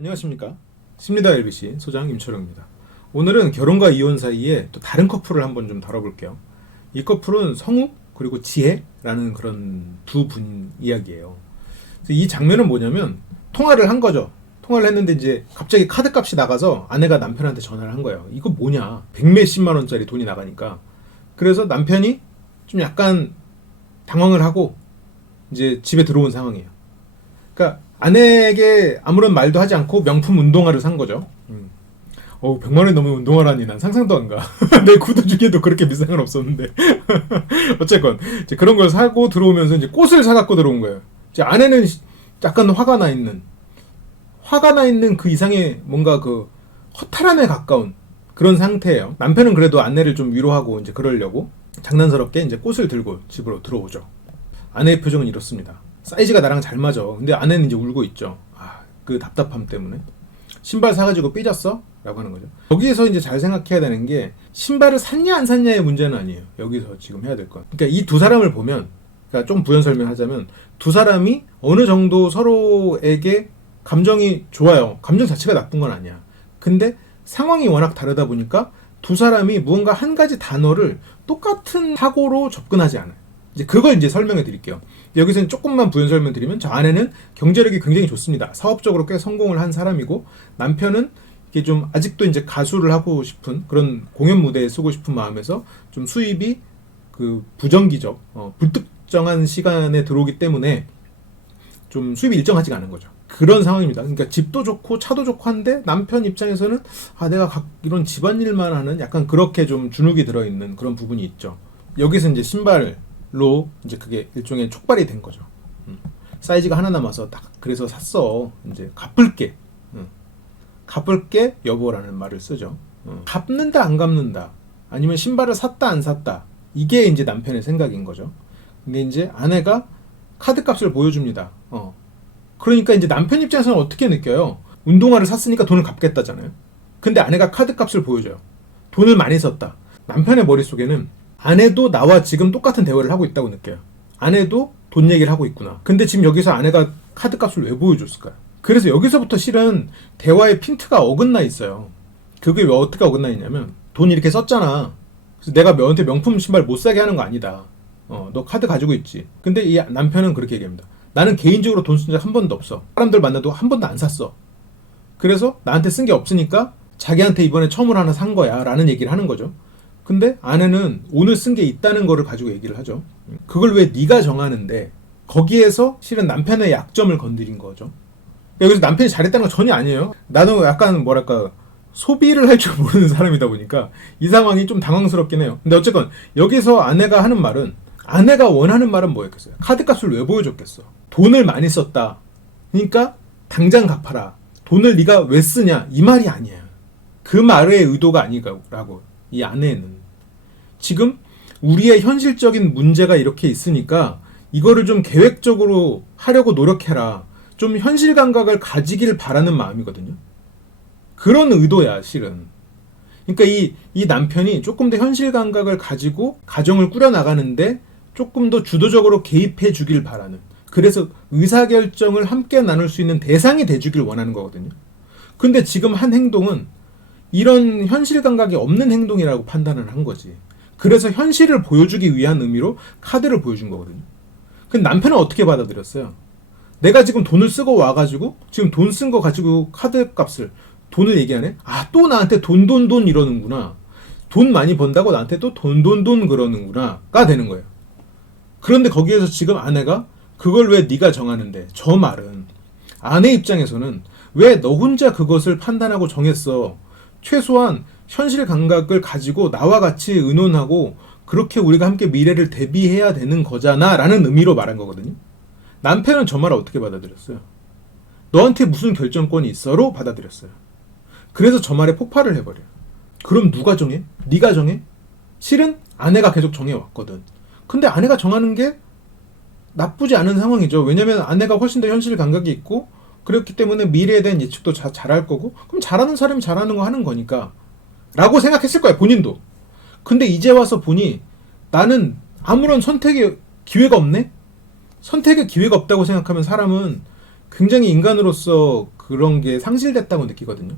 안녕하십니까. 십니다 LBC 소장 임철웅입니다. 오늘은 결혼과 이혼 사이에 또 다른 커플을 한번 좀 다뤄볼게요. 이 커플은 성욱 그리고 지혜라는 그런 두 분 이야기예요. 그래서 이 장면은 뭐냐면 통화를 한 거죠. 통화를 했는데 이제 갑자기 카드값이 나가서 아내가 남편한테 전화를 한 거예요. 이거 뭐냐? 백몇십만 원짜리 돈이 나가니까. 그래서 남편이 좀 약간 당황을 하고 이제 집에 들어온 상황이에요. 그러니까 아내에게 아무런 말도 하지 않고 명품 운동화를 산 거죠. 100만 원이 넘는 운동화라니 난 상상도 안 가. 내 구두 중에도 그렇게 비싼 건 없었는데. 어쨌건 이제 그런 걸 사고 들어오면서 이제 꽃을 사갖고 들어온 거예요. 이제 아내는 약간 화가 나 있는 그 이상의 뭔가 그 허탈함에 가까운 그런 상태예요. 남편은 그래도 아내를 좀 위로하고 이제 그러려고 장난스럽게 이제 꽃을 들고 집으로 들어오죠. 아내의 표정은 이렇습니다. 사이즈가 나랑 잘 맞아. 근데 아내는 이제 울고 있죠. 그 답답함 때문에. 신발 사가지고 삐졌어? 라고 하는 거죠. 여기에서 이제 잘 생각해야 되는 게 신발을 샀냐 안 샀냐의 문제는 아니에요. 여기서 지금 해야 될 건. 그러니까 이 두 사람을 보면, 그러니까 좀 부연 설명하자면 두 사람이 어느 정도 서로에게 감정이 좋아요. 감정 자체가 나쁜 건 아니야. 근데 상황이 워낙 다르다 보니까 두 사람이 무언가 한 가지 단어를 똑같은 사고로 접근하지 않아요. 이제 그걸 이제 설명해 드릴게요. 여기서는 조금만 부연 설명드리면 저 아내는 경제력이 굉장히 좋습니다. 사업적으로 꽤 성공을 한 사람이고 남편은 이게 좀 아직도 이제 가수를 하고 싶은 그런 공연 무대에 서고 싶은 마음에서 좀 수입이 그 부정기적, 불특정한 시간에 들어오기 때문에 좀 수입이 일정하지가 않은 거죠. 그런 상황입니다. 그러니까 집도 좋고 차도 좋고 한데 남편 입장에서는 내가 이런 집안일만 하는 약간 그렇게 좀 주눅이 들어있는 그런 부분이 있죠. 여기서 이제 신발로 이제 그게 일종의 촉발이 된 거죠. 사이즈가 하나 남아서 딱 그래서 샀어. 이제 갚을게. 갚을게 여보라는 말을 쓰죠. 갚는다 안 갚는다 아니면 신발을 샀다 안 샀다 이게 이제 남편의 생각인 거죠. 근데 이제 아내가 카드값을 보여줍니다. 그러니까 이제 남편 입장에서는 어떻게 느껴요? 운동화를 샀으니까 돈을 갚겠다잖아요. 근데 아내가 카드값을 보여줘요. 돈을 많이 썼다. 남편의 머릿속에는 아내도 나와 지금 똑같은 대화를 하고 있다고 느껴요. 아내도 돈 얘기를 하고 있구나. 근데 지금 여기서 아내가 카드값을 왜 보여줬을까요? 그래서 여기서부터 실은 대화의 핀트가 어긋나 있어요. 그게 왜 어떻게 어긋나 있냐면 돈 이렇게 썼잖아. 그래서 내가 너한테 명품 신발 못 사게 하는 거 아니다. 너 카드 가지고 있지. 근데 이 남편은 그렇게 얘기합니다. 나는 개인적으로 돈 쓴 적 한 번도 없어. 사람들 만나도 한 번도 안 샀어. 그래서 나한테 쓴 게 없으니까 자기한테 이번에 처음으로 하나 산 거야 라는 얘기를 하는 거죠. 근데 아내는 오늘 쓴 게 있다는 거를 가지고 얘기를 하죠. 그걸 왜 네가 정하는데 거기에서 실은 남편의 약점을 건드린 거죠. 여기서 남편이 잘했다는 건 전혀 아니에요. 나도 약간 뭐랄까 소비를 할 줄 모르는 사람이다 보니까 이 상황이 좀 당황스럽긴 해요. 근데 어쨌건 여기서 아내가 하는 말은 아내가 원하는 말은 뭐였겠어요? 카드값을 왜 보여줬겠어? 돈을 많이 썼다. 그러니까 당장 갚아라. 돈을 네가 왜 쓰냐? 이 말이 아니야. 그 말의 의도가 아니라고. 이 아내는 지금 우리의 현실적인 문제가 이렇게 있으니까 이거를 좀 계획적으로 하려고 노력해라. 좀 현실 감각을 가지길 바라는 마음이거든요. 그런 의도야, 실은. 그러니까 이 남편이 조금 더 현실 감각을 가지고 가정을 꾸려나가는데 조금 더 주도적으로 개입해 주길 바라는. 그래서 의사결정을 함께 나눌 수 있는 대상이 돼주길 원하는 거거든요. 근데 지금 한 행동은 이런 현실 감각이 없는 행동이라고 판단을 한 거지. 그래서 현실을 보여주기 위한 의미로 카드를 보여준 거거든요. 근데 남편은 어떻게 받아들였어요? 내가 지금 돈을 쓰고 와가지고 지금 돈 쓴 거 가지고 카드 값을 돈을 얘기하네? 또 나한테 돈 이러는구나. 돈 많이 번다고 나한테 또 돈 그러는구나 가 되는 거예요. 그런데 거기에서 지금 아내가 그걸 왜 네가 정하는데 저 말은 아내 입장에서는 왜 너 혼자 그것을 판단하고 정했어. 최소한 현실 감각을 가지고 나와 같이 의논하고 그렇게 우리가 함께 미래를 대비해야 되는 거잖아 라는 의미로 말한 거거든요. 남편은 저 말을 어떻게 받아들였어요? 너한테 무슨 결정권이 있어로 받아들였어요. 그래서 저 말에 폭발을 해버려요. 그럼 누가 정해? 네가 정해? 실은 아내가 계속 정해왔거든. 근데 아내가 정하는 게 나쁘지 않은 상황이죠. 왜냐면 아내가 훨씬 더 현실 감각이 있고 그렇기 때문에 미래에 대한 예측도 잘할 거고 그럼 잘하는 사람이 잘하는 거 하는 거니까 라고 생각했을 거야, 본인도. 근데 이제 와서 보니 나는 아무런 선택의 기회가 없네? 선택의 기회가 없다고 생각하면 사람은 굉장히 인간으로서 그런 게 상실됐다고 느끼거든요.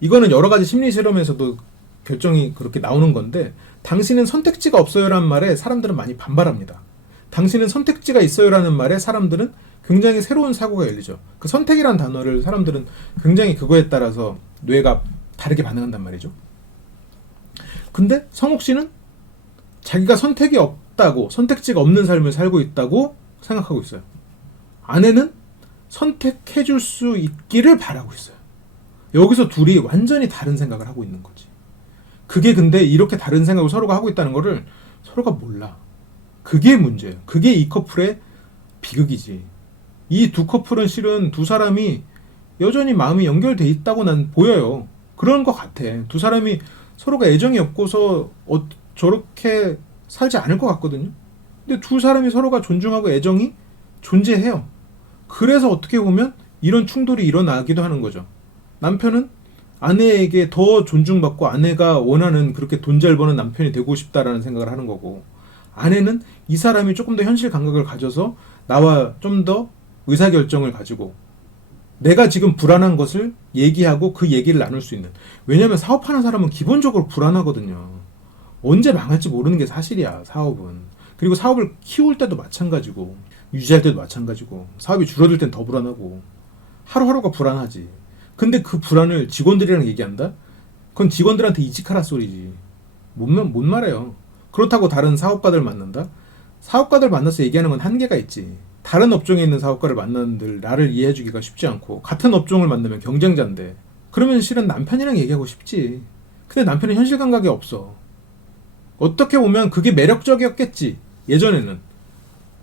이거는 여러 가지 심리 실험에서도 결정이 그렇게 나오는 건데, 당신은 선택지가 없어요라는 말에 사람들은 많이 반발합니다. 당신은 선택지가 있어요라는 말에 사람들은 굉장히 새로운 사고가 열리죠. 그 선택이란 단어를 사람들은 굉장히 그거에 따라서 뇌가 다르게 반응한단 말이죠. 근데 성욱 씨는 자기가 선택이 없다고, 선택지가 없는 삶을 살고 있다고 생각하고 있어요. 아내는 선택해줄 수 있기를 바라고 있어요. 여기서 둘이 완전히 다른 생각을 하고 있는 거지. 그게 근데 이렇게 다른 생각을 서로가 하고 있다는 거를 서로가 몰라. 그게 문제예요. 그게 이 커플의 비극이지. 이 두 커플은 실은 두 사람이 여전히 마음이 연결돼 있다고 난 보여요. 그런 것 같아. 두 사람이 서로가 애정이 없고서 저렇게 살지 않을 것 같거든요. 근데 두 사람이 서로가 존중하고 애정이 존재해요. 그래서 어떻게 보면 이런 충돌이 일어나기도 하는 거죠. 남편은 아내에게 더 존중받고 아내가 원하는 그렇게 돈 잘 버는 남편이 되고 싶다라는 생각을 하는 거고, 아내는 이 사람이 조금 더 현실 감각을 가져서 나와 좀 더 의사결정을 가지고 내가 지금 불안한 것을 얘기하고 그 얘기를 나눌 수 있는, 왜냐면 사업하는 사람은 기본적으로 불안하거든요. 언제 망할지 모르는 게 사실이야, 사업은. 그리고 사업을 키울 때도 마찬가지고 유지할 때도 마찬가지고, 사업이 줄어들 땐 더 불안하고 하루하루가 불안하지. 근데 그 불안을 직원들이랑 얘기한다? 그건 직원들한테 이직하라 소리지. 못 말해요. 그렇다고 다른 사업가들 만난다? 사업가들 만나서 얘기하는 건 한계가 있지. 다른 업종에 있는 사업가를 만나는들 나를 이해해주기가 쉽지 않고, 같은 업종을 만나면 경쟁자인데 그러면 실은 남편이랑 얘기하고 싶지. 근데 남편은 현실 감각이 없어. 어떻게 보면 그게 매력적이었겠지. 예전에는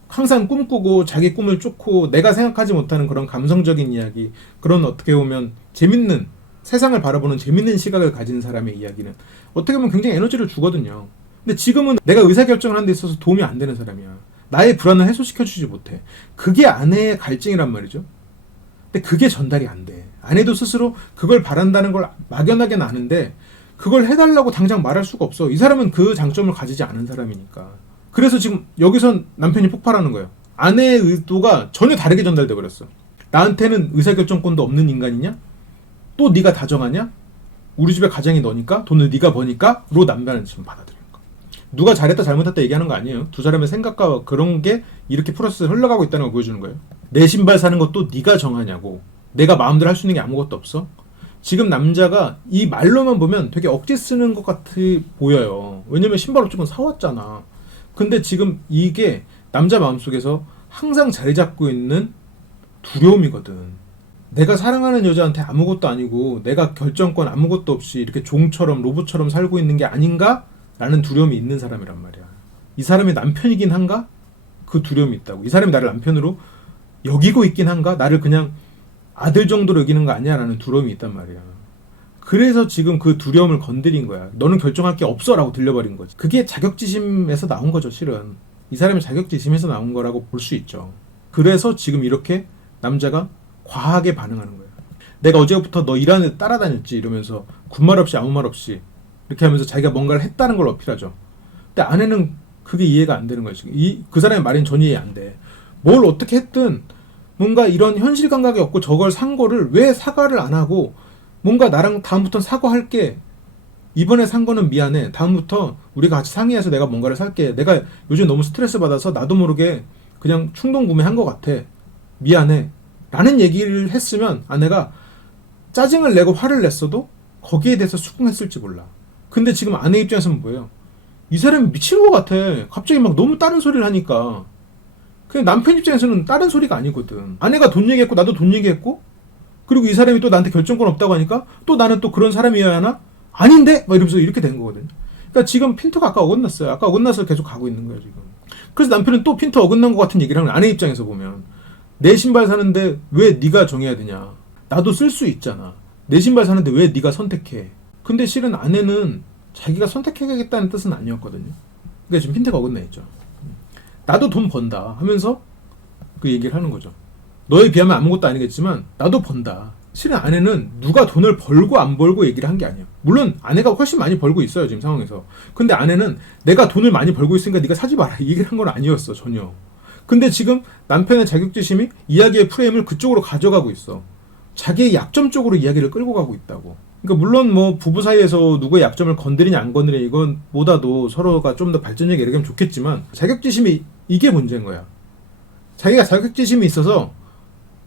항상 꿈꾸고 자기 꿈을 쫓고 내가 생각하지 못하는 그런 감성적인 이야기, 그런 어떻게 보면 재밌는, 세상을 바라보는 재밌는 시각을 가진 사람의 이야기는 어떻게 보면 굉장히 에너지를 주거든요. 근데 지금은 내가 의사결정을 하는 데 있어서 도움이 안 되는 사람이야. 나의 불안을 해소시켜주지 못해. 그게 아내의 갈증이란 말이죠. 근데 그게 전달이 안 돼. 아내도 스스로 그걸 바란다는 걸 막연하게는 아는데 그걸 해달라고 당장 말할 수가 없어. 이 사람은 그 장점을 가지지 않은 사람이니까. 그래서 지금 여기선 남편이 폭발하는 거예요. 아내의 의도가 전혀 다르게 전달돼 버렸어. 나한테는 의사결정권도 없는 인간이냐? 또 네가 다 정하냐? 우리 집에 가장이 너니까? 돈을 네가 버니까? 로 남편은 지금 받아들여요. 누가 잘했다 잘못했다 얘기하는 거 아니에요. 두 사람의 생각과 그런 게 이렇게 프로세스에 흘러가고 있다는 걸 보여주는 거예요. 내 신발 사는 것도 네가 정하냐고. 내가 마음대로 할 수 있는 게 아무것도 없어? 지금 남자가 이 말로만 보면 되게 억지 쓰는 것 같아 보여요. 왜냐면 신발 어쨌건 사왔잖아. 근데 지금 이게 남자 마음속에서 항상 자리 잡고 있는 두려움이거든. 내가 사랑하는 여자한테 아무것도 아니고 내가 결정권 아무것도 없이 이렇게 종처럼 로봇처럼 살고 있는 게 아닌가? 라는 두려움이 있는 사람이란 말이야. 이 사람이 남편이긴 한가? 그 두려움이 있다고. 이 사람이 나를 남편으로 여기고 있긴 한가? 나를 그냥 아들 정도로 여기는 거 아니야? 라는 두려움이 있단 말이야. 그래서 지금 그 두려움을 건드린 거야. 너는 결정할 게 없어 라고 들려버린 거지. 그게 자격지심에서 나온 거죠, 실은. 이 사람의 자격지심에서 나온 거라고 볼 수 있죠. 그래서 지금 이렇게 남자가 과하게 반응하는 거야. 내가 어제부터 너 일하는 데 따라다녔지 이러면서 군말 없이 아무 말 없이 이렇게 하면서 자기가 뭔가를 했다는 걸 어필하죠. 근데 아내는 그게 이해가 안 되는 거야. 지금 그 사람의 말인 전혀 이해 안 돼. 뭘 어떻게 했든 뭔가 이런 현실 감각이 없고 저걸 산 거를 왜 사과를 안 하고 뭔가 나랑 다음부터는 사과할게. 이번에 산 거는 미안해. 다음부터 우리가 같이 상의해서 내가 뭔가를 살게. 내가 요즘 너무 스트레스 받아서 나도 모르게 그냥 충동 구매한 것 같아. 미안해. 라는 얘기를 했으면 아내가 짜증을 내고 화를 냈어도 거기에 대해서 수긍했을지 몰라. 근데 지금 아내 입장에서는 뭐예요? 이 사람이 미친 것 같아. 갑자기 막 너무 다른 소리를 하니까. 그냥 남편 입장에서는 다른 소리가 아니거든. 아내가 돈 얘기했고 나도 돈 얘기했고, 그리고 이 사람이 또 나한테 결정권 없다고 하니까 또 나는 또 그런 사람이어야 하나? 아닌데? 막 이러면서 이렇게 된 거거든요. 그러니까 지금 핀트가 아까 어긋났어요. 아까 어긋나서 계속 가고 있는 거예요, 지금. 그래서 남편은 또 핀트 어긋난 것 같은 얘기를 하는 거예요. 아내 입장에서 보면. 내 신발 사는데 왜 네가 정해야 되냐? 나도 쓸 수 있잖아. 내 신발 사는데 왜 네가 선택해? 근데 실은 아내는 자기가 선택해야겠다는 뜻은 아니었거든요. 그러니까 지금 핀트가 어긋나 있죠. 나도 돈 번다 하면서 그 얘기를 하는 거죠. 너에 비하면 아무것도 아니겠지만 나도 번다. 실은 아내는 누가 돈을 벌고 안 벌고 얘기를 한 게 아니에요. 물론 아내가 훨씬 많이 벌고 있어요, 지금 상황에서. 근데 아내는 내가 돈을 많이 벌고 있으니까 네가 사지 마라 이 얘기를 한 건 아니었어, 전혀. 근데 지금 남편의 자격지심이 이야기의 프레임을 그쪽으로 가져가고 있어. 자기의 약점 쪽으로 이야기를 끌고 가고 있다고. 그러니까 물론 뭐 부부 사이에서 누구의 약점을 건드리냐 안 건드리냐 이건 보다도 서로가 좀 더 발전적이게 이렇게 하면 좋겠지만 자격지심이 이게 문제인 거야. 자기가 자격지심이 있어서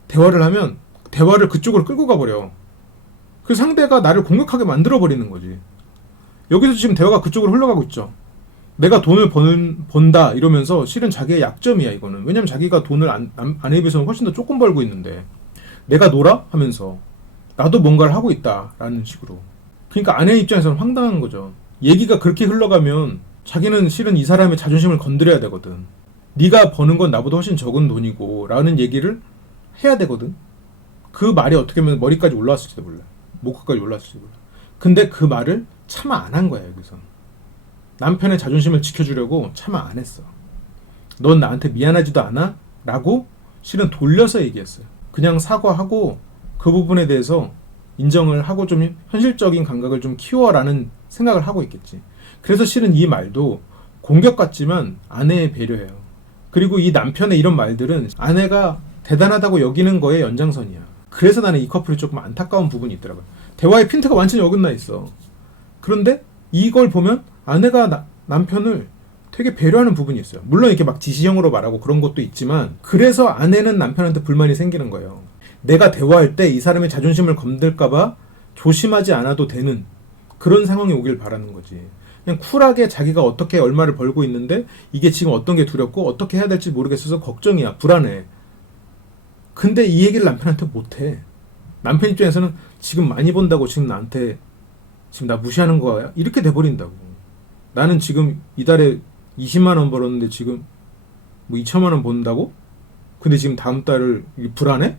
대화를 하면 대화를 그쪽으로 끌고 가버려. 그 상대가 나를 공격하게 만들어버리는 거지. 여기서 지금 대화가 그쪽으로 흘러가고 있죠. 내가 돈을 번다 이러면서 실은 자기의 약점이야 이거는. 왜냐면 자기가 돈을 아내에 비해서는 훨씬 더 조금 벌고 있는데 내가 놀아? 하면서 나도 뭔가를 하고 있다라는 식으로. 그러니까 아내 입장에서는 황당한 거죠. 얘기가 그렇게 흘러가면 자기는 실은 이 사람의 자존심을 건드려야 되거든. 네가 버는 건 나보다 훨씬 적은 돈이고 라는 얘기를 해야 되거든. 그 말이 어떻게 보면 머리까지 올라왔을지도 몰라. 목까지 올라왔을지도 몰라. 근데 그 말을 차마 안 한 거야 여기서. 남편의 자존심을 지켜주려고 차마 안 했어. 넌 나한테 미안하지도 않아? 라고 실은 돌려서 얘기했어요. 그냥 사과하고 그 부분에 대해서 인정을 하고 좀 현실적인 감각을 좀 키워라는 생각을 하고 있겠지. 그래서 실은 이 말도 공격 같지만 아내의 배려예요. 그리고 이 남편의 이런 말들은 아내가 대단하다고 여기는 거의 연장선이야. 그래서 나는 이 커플이 조금 안타까운 부분이 있더라고요. 대화의 핀트가 완전히 어긋나 있어. 그런데 이걸 보면 아내가 남편을 되게 배려하는 부분이 있어요. 물론 이렇게 막 지시형으로 말하고 그런 것도 있지만 그래서 아내는 남편한테 불만이 생기는 거예요. 내가 대화할 때 이 사람의 자존심을 건들까봐 조심하지 않아도 되는 그런 상황이 오길 바라는 거지. 그냥 쿨하게 자기가 어떻게 얼마를 벌고 있는데 이게 지금 어떤 게 두렵고 어떻게 해야 될지 모르겠어서 걱정이야. 불안해. 근데 이 얘기를 남편한테 못해. 남편 입장에서는 지금 많이 번다고 지금 나한테 지금 나 무시하는 거야? 이렇게 돼버린다고. 나는 지금 이달에 20만 원 벌었는데 지금 뭐 2천만 원 번다고? 근데 지금 다음 달을 불안해?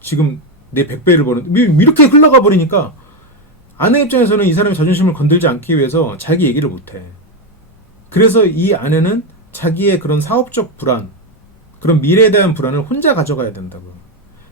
지금 내 100배를 버는데 이렇게 흘러가 버리니까 아내 입장에서는 이 사람의 자존심을 건들지 않기 위해서 자기 얘기를 못해. 그래서 이 아내는 자기의 그런 사업적 불안, 그런 미래에 대한 불안을 혼자 가져가야 된다고요.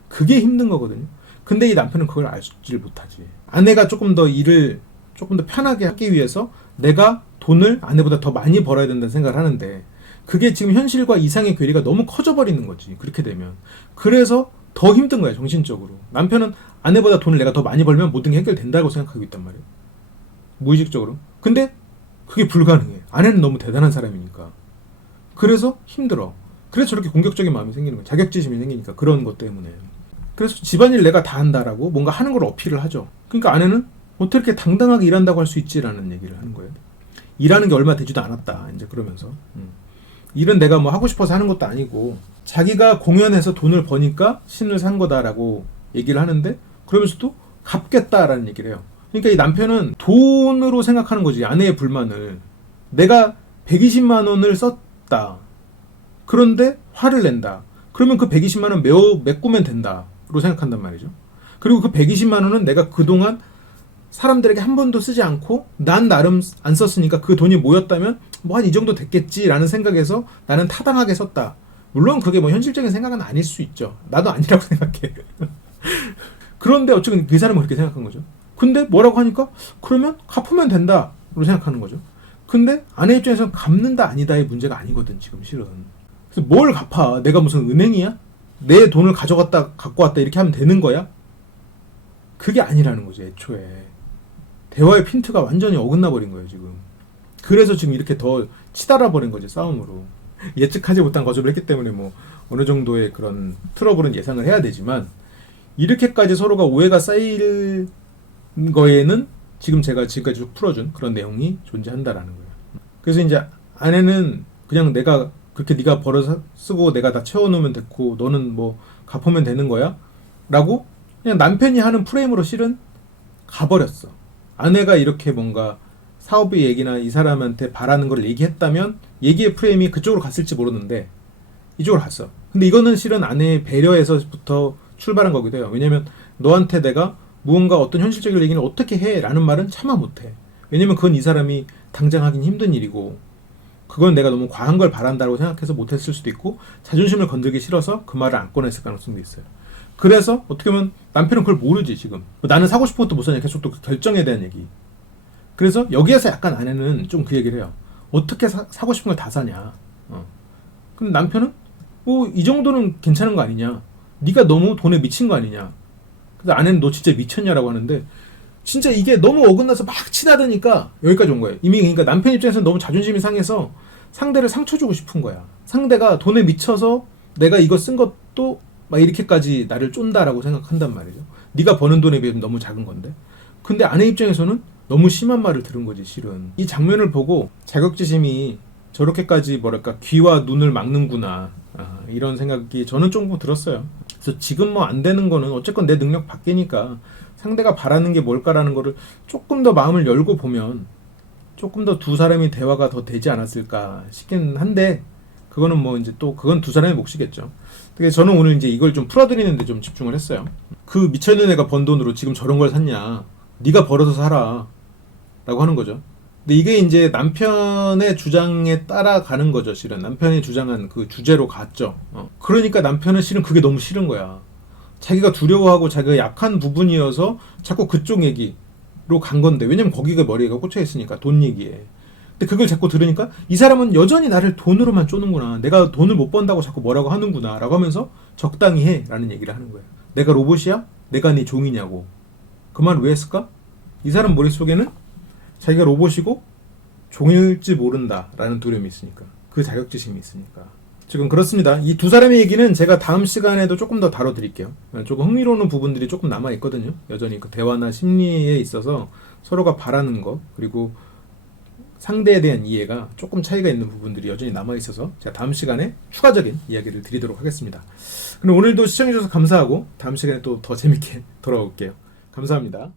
그게 힘든 거거든요. 근데 이 남편은 그걸 알지를 못하지. 아내가 조금 더 일을 조금 더 편하게 하기 위해서 내가 돈을 아내보다 더 많이 벌어야 된다는 생각을 하는데 그게 지금 현실과 이상의 괴리가 너무 커져버리는 거지. 그렇게 되면. 그래서 더 힘든 거야 정신적으로. 남편은 아내보다 돈을 내가 더 많이 벌면 모든 게 해결된다고 생각하고 있단 말이에요. 무의식적으로. 근데 그게 불가능해. 아내는 너무 대단한 사람이니까. 그래서 힘들어. 그래서 저렇게 공격적인 마음이 생기는 거야. 자격지심이 생기니까 그런 것 때문에. 그래서 집안일 내가 다 한다라고 뭔가 하는 걸 어필을 하죠. 그러니까 아내는 어떻게 이렇게 당당하게 일한다고 할 수 있지라는 얘기를 하는 거예요. 일하는 게 얼마 되지도 않았다. 이제 그러면서. 일은 내가 뭐 하고 싶어서 하는 것도 아니고 자기가 공연해서 돈을 버니까 신을 산 거다라고 얘기를 하는데 그러면서도 갚겠다라는 얘기를 해요. 그러니까 이 남편은 돈으로 생각하는 거지. 아내의 불만을. 내가 120만 원을 썼다. 그런데 화를 낸다. 그러면 그 120만 원 메꾸면 된다로 생각한단 말이죠. 그리고 그 120만 원은 내가 그동안 사람들에게 한 번도 쓰지 않고 난 나름 안 썼으니까 그 돈이 모였다면 뭐 한 이 정도 됐겠지라는 생각에서 나는 타당하게 썼다. 물론 그게 뭐 현실적인 생각은 아닐 수 있죠. 나도 아니라고 생각해. 그런데 어쨌든 그 사람은 그렇게 생각한 거죠. 근데 뭐라고 하니까 그러면 갚으면 된다로 생각하는 거죠. 근데 아내 입장에서는 갚는다 아니다의 문제가 아니거든 지금 실은. 그래서 뭘 갚아? 내가 무슨 은행이야? 내 돈을 가져갔다 갖고 왔다 이렇게 하면 되는 거야? 그게 아니라는 거지 애초에. 대화의 핀트가 완전히 어긋나 버린 거예요 지금. 그래서 지금 이렇게 더 치달아 버린 거지 싸움으로. 예측하지 못한 거절을 했기 때문에 뭐 어느 정도의 그런 트러블은 예상을 해야 되지만 이렇게까지 서로가 오해가 쌓일 거에는 지금 제가 지금까지 쭉 풀어준 그런 내용이 존재한다라는 거예요. 그래서 이제 아내는 그냥 내가 그렇게 네가 벌어 쓰고 내가 다 채워놓으면 됐고 너는 뭐 갚으면 되는 거야? 라고 그냥 남편이 하는 프레임으로 실은 가버렸어. 아내가 이렇게 뭔가 사업의 얘기나 이 사람한테 바라는 걸 얘기했다면 얘기의 프레임이 그쪽으로 갔을지 모르는데 이쪽으로 갔어. 근데 이거는 실은 아내의 배려에서부터 출발한 거기도 해요. 왜냐면 너한테 내가 무언가 어떤 현실적인 얘기는 어떻게 해? 라는 말은 차마 못해. 왜냐면 그건 이 사람이 당장 하긴 힘든 일이고 그건 내가 너무 과한 걸 바란다고 생각해서 못했을 수도 있고 자존심을 건들기 싫어서 그 말을 안 꺼냈을 가능성도 있어요. 그래서 어떻게 보면 남편은 그걸 모르지 지금. 나는 사고 싶은 것도 못 사냐 계속 또 그 결정에 대한 얘기. 그래서 여기에서 약간 아내는 좀 그 얘기를 해요. 어떻게 사고 싶은 걸 다 사냐. 근데 남편은 이 정도는 괜찮은 거 아니냐. 네가 너무 돈에 미친 거 아니냐. 그래서 아내는 너 진짜 미쳤냐라고 하는데 진짜 이게 너무 어긋나서 막 치닫으니까 여기까지 온 거예요. 이미 그러니까 남편 입장에서는 너무 자존심이 상해서 상대를 상처 주고 싶은 거야. 상대가 돈에 미쳐서 내가 이거 쓴 것도 막 이렇게까지 나를 쫀다라고 생각한단 말이죠. 네가 버는 돈에 비하면 너무 작은 건데. 근데 아내 입장에서는 너무 심한 말을 들은 거지 실은. 이 장면을 보고 자격지심이 저렇게까지 뭐랄까 귀와 눈을 막는구나, 이런 생각이 저는 조금 들었어요. 그래서 지금 뭐 안 되는 거는 어쨌건 내 능력 밖이니까 상대가 바라는 게 뭘까라는 거를 조금 더 마음을 열고 보면 조금 더 두 사람이 대화가 더 되지 않았을까 싶긴 한데, 그거는 뭐 이제 또 그건 두 사람의 몫이겠죠. 그래서 저는 오늘 이제 이걸 좀 풀어드리는데 좀 집중을 했어요. 그 미쳐있는 애가 번 돈으로 지금 저런 걸 샀냐? 네가 벌어서 살아 라고 하는 거죠. 근데 이게 이제 남편의 주장에 따라가는 거죠. 실은 남편이 주장한 그 주제로 갔죠. 그러니까 남편은 실은 그게 너무 싫은 거야. 자기가 두려워하고 자기가 약한 부분이어서 자꾸 그쪽 얘기로 간 건데, 왜냐면 거기가 머리가 꽂혀 있으니까 돈 얘기에. 근데 그걸 자꾸 들으니까 이 사람은 여전히 나를 돈으로만 쪼는구나, 내가 돈을 못 번다고 자꾸 뭐라고 하는구나 라고 하면서 적당히 해 라는 얘기를 하는 거예요. 내가 로봇이야? 내가 네 종이냐고. 그 말을 왜 했을까? 이 사람 머릿속에는 자기가 로봇이고 종일지 모른다라는 두려움이 있으니까, 그 자격지심이 있으니까. 지금 그렇습니다. 이 두 사람의 얘기는 제가 다음 시간에도 조금 더 다뤄드릴게요. 조금 흥미로운 부분들이 조금 남아있거든요. 여전히 그 대화나 심리에 있어서 서로가 바라는 거, 그리고 상대에 대한 이해가 조금 차이가 있는 부분들이 여전히 남아있어서 제가 다음 시간에 추가적인 이야기를 드리도록 하겠습니다. 그럼 오늘도 시청해주셔서 감사하고 다음 시간에 또 더 재밌게 돌아올게요. 감사합니다.